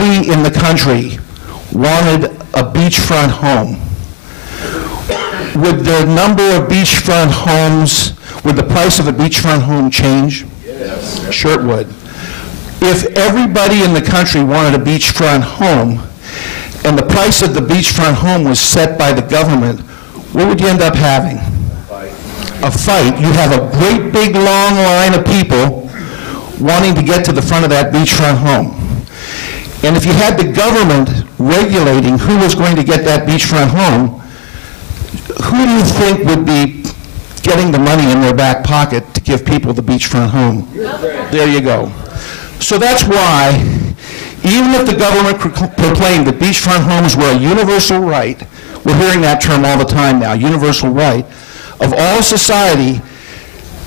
everybody in the country wanted a beachfront home, would the number of beachfront homes, would the price of a beachfront home change? Yes. Sure it would. If everybody in the country wanted a beachfront home, and the price of the beachfront home was set by the government, what would you end up having? A fight. You have a great big long line of people wanting to get to the front of that beachfront home. And if you had the government regulating who was going to get that beachfront home, who do you think would be getting the money in their back pocket to give people the beachfront home? There you go. So that's why, even if the government proclaimed that beachfront homes were a universal right, we're hearing that term all the time now, universal right, of all society,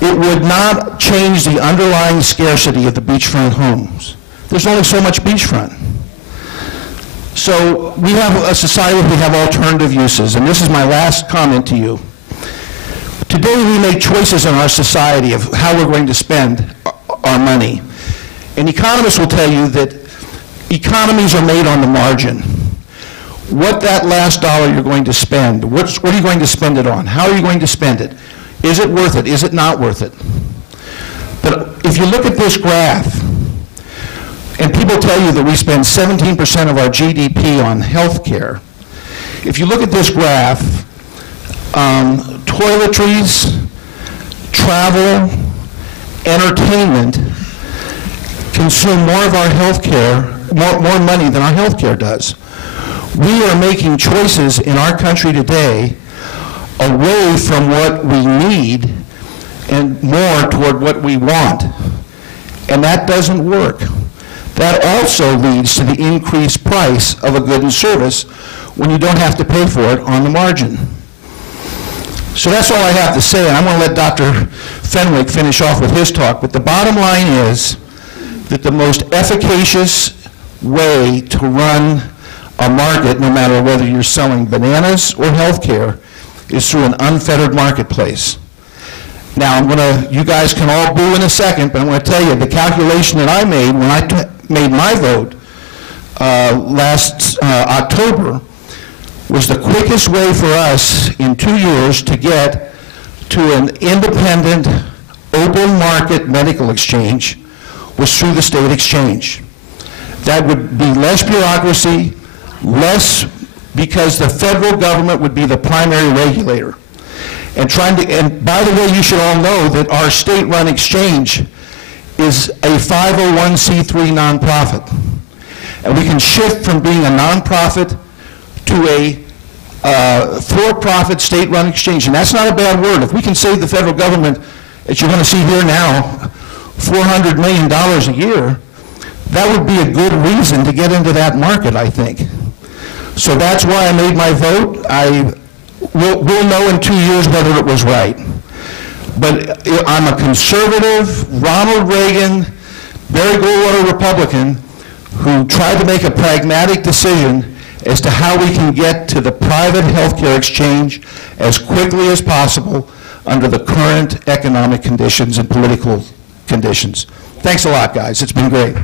it would not change the underlying scarcity of the beachfront homes. There's only so much beachfront. So we have a society where we have alternative uses, and this is my last comment to you. Today we make choices in our society of how we're going to spend our money. And economists will tell you that economies are made on the margin. What that last dollar you're going to spend, what are you going to spend it on? How are you going to spend it? Is it worth it? Is it not worth it? But if you look at this graph, and people tell you that we spend 17% of our GDP on health care, if you look at this graph, toiletries, travel, entertainment consume more of our health care, more money than our health care does. We are making choices in our country today away from what we need and more toward what we want. And that doesn't work. That also leads to the increased price of a good and service when you don't have to pay for it on the margin. So that's all I have to say, and I'm going to let Dr. Fenwick finish off with his talk, but the bottom line is that the most efficacious way to run a market, no matter whether you're selling bananas or healthcare, is through an unfettered marketplace. Now, you guys can all boo in a second, but I'm going to tell you the calculation that I made when I made my vote last October was the quickest way for us in 2 years to get to an independent, open market medical exchange was through the state exchange. That would be less bureaucracy, less because the federal government would be the primary regulator. And by the way, you should all know that our state-run exchange is a 501c3 nonprofit. And we can shift from being a nonprofit to a for-profit state-run exchange. And that's not a bad word. If we can save the federal government, as you're going to see here now, $400 million a year, that would be a good reason to get into that market, I think. So that's why I made my vote. We'll know in 2 years whether it was right. But I'm a conservative, Ronald Reagan, Barry Goldwater Republican who tried to make a pragmatic decision as to how we can get to the private healthcare exchange as quickly as possible under the current economic conditions and political conditions. Thanks a lot, guys. It's been great.